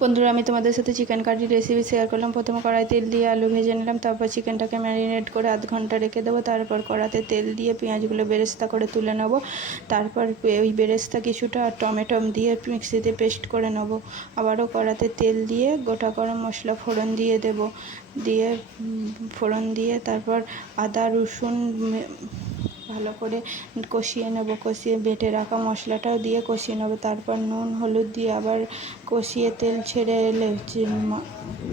বন্ধুরা, আমি তোমাদের সাথে চিকেন কারি রেসিপি শেয়ার করলাম। প্রথমে কড়াই তেল দিয়ে আলু ভেজে নিলাম, তারপর চিকেনটাকে ম্যারিনেট করে আধ ঘন্টা রেখে দেবো। তারপর কড়াতে তেল দিয়ে পেঁয়াজগুলো বেরেস্তা করে তুলে নেবো। তারপর ওই বেরেস্তা কিছুটা আর টমেটো দিয়ে মিক্সিতে পেস্ট করে নেবো। আবারও কড়াতে তেল দিয়ে গোটা গরম মশলা ফোড়ন দিয়ে দেবো। দিয়ে ফোড়ন দিয়ে তারপর আদা রসুন ভালো করে কষিয়ে নেব। কষিয়ে বেটে রাখা মশলাটাও দিয়ে কষিয়ে নেব। তারপর নুন হলুদ দিয়ে আবার কষিয়ে তেল ছেড়ে এলে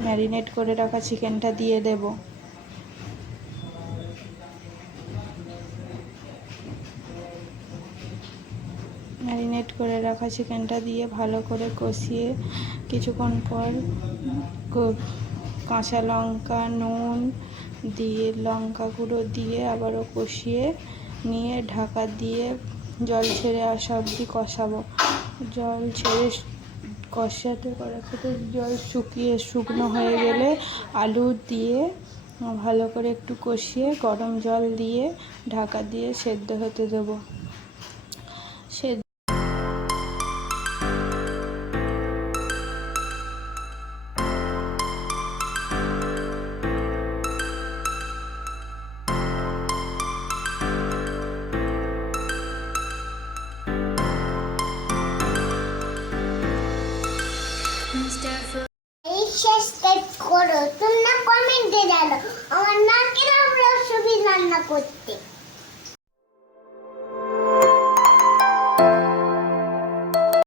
ম্যারিনেট করে রাখা চিকেনটা দিয়ে দেব। ম্যারিনেট করে রাখা চিকেনটা দিয়ে ভালো করে কষিয়ে কিছুক্ষণ পর কাঁচা লঙ্কা নুন দিয়ে লঙ্কা গুঁড়ো দিয়ে আবারও কষিয়ে নিয়ে ঢাকা দিয়ে জল ছেড়ে আসা অবধি কষাবো। জল ছেড়ে কষাতে জল শুকনো হয়ে গেলে আলু দিয়ে ভালো করে একটু কষিয়ে গরম জল দিয়ে ঢাকা দিয়ে সেদ্ধ হতে দেবো। সাবস্ক্রাইব করো, তোমরা কমেন্টে জানাও আমার নাকের আমরা ছবি রান্না করতে।